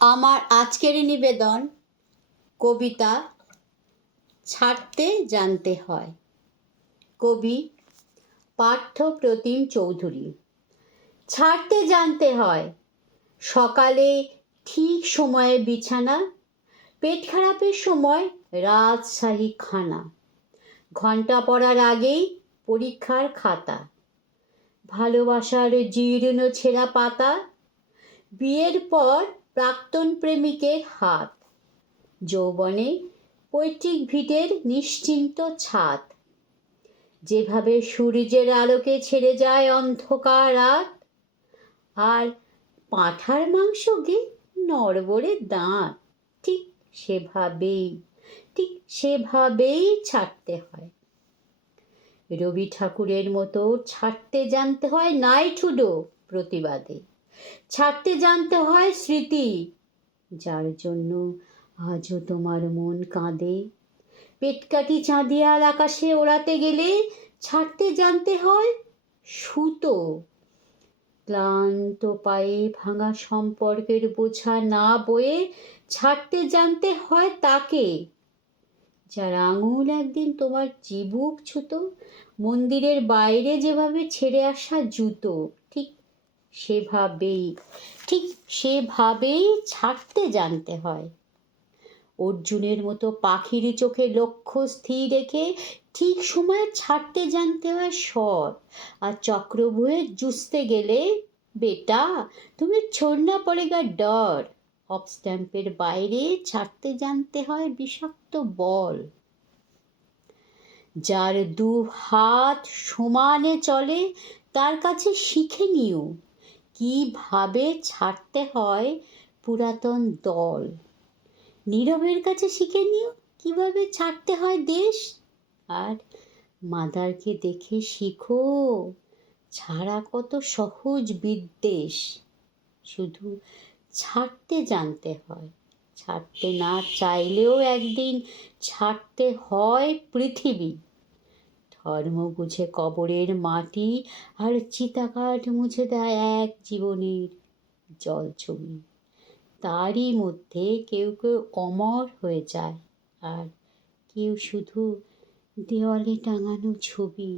আমার আজকের নিবেদন কবিতা ছাড়তে জানতে হয়। কবি পার্থপ্রতিম চৌধুরী। ছাড়তে জানতে হয় সকালে ঠিক সময়ে বিছানা, পেট খারাপের সময় রাজশাহী খানা, ঘন্টা পড়ার আগেই পরীক্ষার খাতা, ভালোবাসার জীর্ণ ছেঁড়া পাতা, বিয়ের পর প্রাক্তন প্রেমিকের হাত, যৌবনে পৈতৃক ভিটের নিশ্চিন্ত ছাদ, যেভাবে সূর্যের আলোকে ছেড়ে যায় অন্ধকার রাত, আর পাঁঠার মাংস গে নড়বড়ে দাঁত, ঠিক সেভাবেই ছাড়তে হয়। রবি ঠাকুরের মতো ছাড়তে জানতে হয় নাইঠুডো প্রতিবাদে, ছাড়তে জানতে হয় স্মৃতি যার জন্য আজও তোমার মন কাঁদে। পেটকাঠি চাঁদিয়ার আকাশে ওড়াতে গেলে ছাড়তে জানতে হয় সুতো, ক্লান্ত পায়ে ভাঙা সম্পর্কের বোঝা না বয়ে ছাড়তে জানতে হয় তাকে, যার আঙুল একদিন তোমার চিবুক ছুতো, মন্দিরের বাইরে যেভাবে ছেড়ে আসা জুতো, ঠিক সেভাবেই ছাড়তে জানতে হয়। অর্জুনের মতো পাখির চোখে লক্ষ্য স্থির রেখে ঠিক সময়ে ছাড়তে জানতে হয় স্বর, আর চক্রব্যূহে জুঝতে গেলে বেটা তুমি ছোড়না পড়েগা ডর, অফ স্ট্যাম্পের বাইরে ছাড়তে জানতে হয় বিষাক্ত বল। যার দু হাত সমানে চলে তার কাছে শিখে নিও কিভাবে ছাড়তে হয় পুরাতন দল। নীরবের কাছে শিখে নিও কিভাবে ছাড়তে হয় দেশ, আর মাদারকে দেখে শিখো ছাড়া কত সহজ বিদ্বেষ। শুধু ছাড়তে জানতে হয়, ছাড়তে না চাইলেও একদিন ছাড়তে হয় পৃথিবী। ধর্ম বুঝে কবরের মাটি, আর চিতাকাঠ মুছে দেয় এক জীবনের জলছবি। তারই মধ্যে কেউ কেউ অমর হয়ে যায়, আর কেউ শুধু দেওয়ালে টাঙানো ছবি।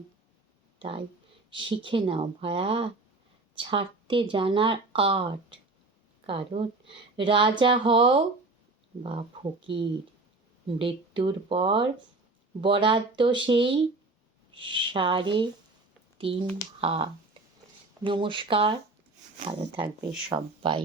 তাই শিখে নাও ভায়া ছাড়তে জানার আর্ট, কারণ রাজা হও বা ফকির, মৃত্যুর পর বরাদ্দ সেই 3.5 হাত। নমস্কার, ভালো থাকবে সবাই।